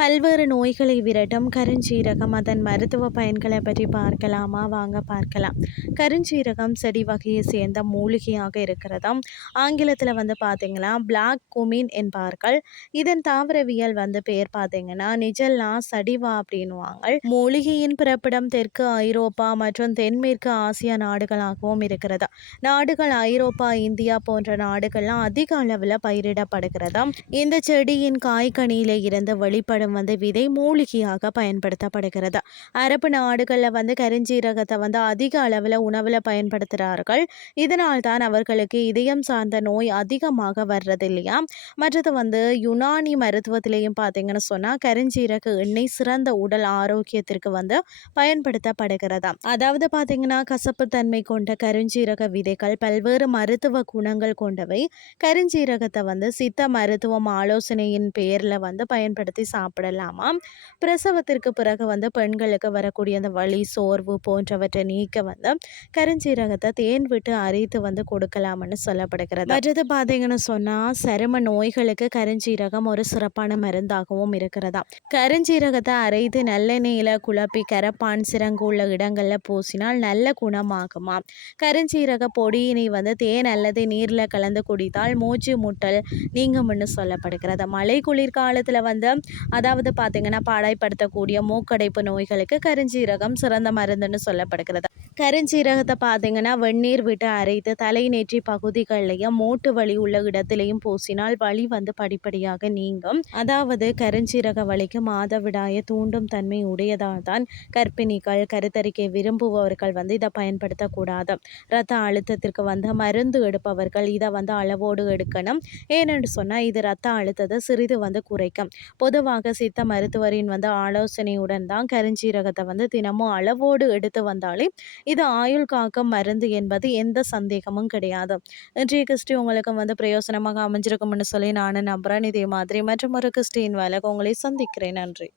பல்வேறு நோய்களை விரட்டும் கருஞ்சீரகம். அதன் மருத்துவ பயன்களை பற்றி பார்க்கலாமா? வாங்க பார்க்கலாம். கருஞ்சீரகம் செடி வகையை சேர்ந்த மூலிகையாக இருக்கிறதாம். ஆங்கிலத்தில் வந்து பார்த்தீங்கன்னா பிளாக் குமின் என்பார்கள். இதன் தாவரவியல் வந்து பேர் பார்த்தீங்கன்னா நிஜல்லா சடிவா அப்படின்வாங்க மூலிகையின் பிறப்பிடம் தெற்கு ஐரோப்பா மற்றும் தென்மேற்கு ஆசியா நாடுகளாகவும் இருக்கிறது. நாடுகள் ஐரோப்பா இந்தியா போன்ற நாடுகள்லாம் அதிக அளவில் பயிரிடப்படுகிறதும். இந்த செடியின் காய்கனியில இருந்து வெளிப்படும் வந்து விதை மூலிகையாக பயன்படுத்தப்படுகிறது. அரபு நாடுகளில் வந்து கருஞ்சீரகத்தை வந்து அதிக அளவில் உணவில் பயன்படுத்துகிறார்கள் இதனால் தான் அவர்களுக்கு இதயம் சார்ந்த நோய் அதிகமாக வர்றது இல்லையா? மற்றது வந்து யுனானி மருத்துவத்திலையும் பார்த்தீங்கன்னு சொன்னால் கருஞ்சீரக எண்ணெய் சிறந்த உடல் ஆரோக்கியத்திற்கு வந்து பயன்படுத்தப்படுகிறதா அதாவது பார்த்தீங்கன்னா கசப்புத்தன்மை கொண்ட கருஞ்சீரக விதைகள் பல்வேறு மருத்துவ குணங்கள் கொண்டவை கருஞ்சீரகத்தை வந்து சித்த மருத்துவம் ஆலோசனையின் பேரில் வந்து பயன்படுத்தி சாப்பிடலாமா? பிரசவத்திற்கு பிறகு வந்து பெண்களுக்கு வரக்கூடிய அந்த வலி சோர்வு போன்றவற்றை நீக்க வந்து கருஞ்சீரகத்தை தேன் விட்டு அரைத்து வந்து கொடுக்கலாம்னு சொல்லப்படுகிறது. மற்றது பார்த்தீங்கன்னு சொன்னால் சரும நோய்களுக்கு கருஞ்சீரகம் ஒரு சிறப்பான மருந்தாகவும் இருக்கிறதா கருஞ்சீரகத்தை அரைத்து நல்லெண்ணெயில் குழப்பி கரப்பான் சிறங்கு உள்ள இடங்களில் பூசினால் நல்ல குணமாகுமா? கருஞ்சீரக பொடியினை வந்து தேன் அல்லது நீரில் கலந்து குடித்தால் மூச்சு முட்டல் நீங்கும்னு சொல்லப்படுகிறது. மழை குளிர்காலத்தில் வந்து அதாவது பார்த்தீங்கன்னா பாடாய்ப்படுத்தக்கூடிய மூக்கடைப்பு நோய்களுக்கு கருஞ்சீரகம் சிறந்த மருந்துன்னு சொல்லப்படுகிறது. கருஞ்சீரகத்தை பார்த்தீங்கன்னா வெந்நீர் விட்டு அரைத்து தலை நெற்றி பகுதிகள்லையும் மூட்டு வலி உள்ள இடத்திலையும் பூசினால் வலி வந்து படிப்படியாக நீங்கும். அதாவது கருஞ்சீரக வலிக்கு மாதவிடாய தூண்டும் தன்மை உடையதால் தான் கர்ப்பிணிகள் கருத்தரிக்கை விரும்புபவர்கள் வந்து இதை பயன்படுத்தக்கூடாது. ரத்த அழுத்தத்திற்கு வந்து மருந்து எடுப்பவர்கள் இதை வந்து அளவோடு எடுக்கணும். ஏனென்று சொன்னால் இது ரத்த அழுத்தத்தை சிறிது வந்து குறைக்கும். பொதுவாக சித்த மருத்துவரின் வந்து ஆலோசனையுடன் தான் கருஞ்சீரகத்தை வந்து தினமும் அளவோடு எடுத்து வந்தாலே இது ஆயுள் காக்கும் மருந்து என்பது எந்த சந்தேகமும் கிடையாது. இன்றைய கிறிஸ்டி உங்களுக்கு வந்து பிரயோசனமாக அமைஞ்சிருக்கும்னு சொல்லி நானும் நம்புகிறேன் இதே மாதிரி மற்றும் ஒரு கிறிஸ்டின் வேலை உங்களை சந்திக்கிறேன். நன்றி.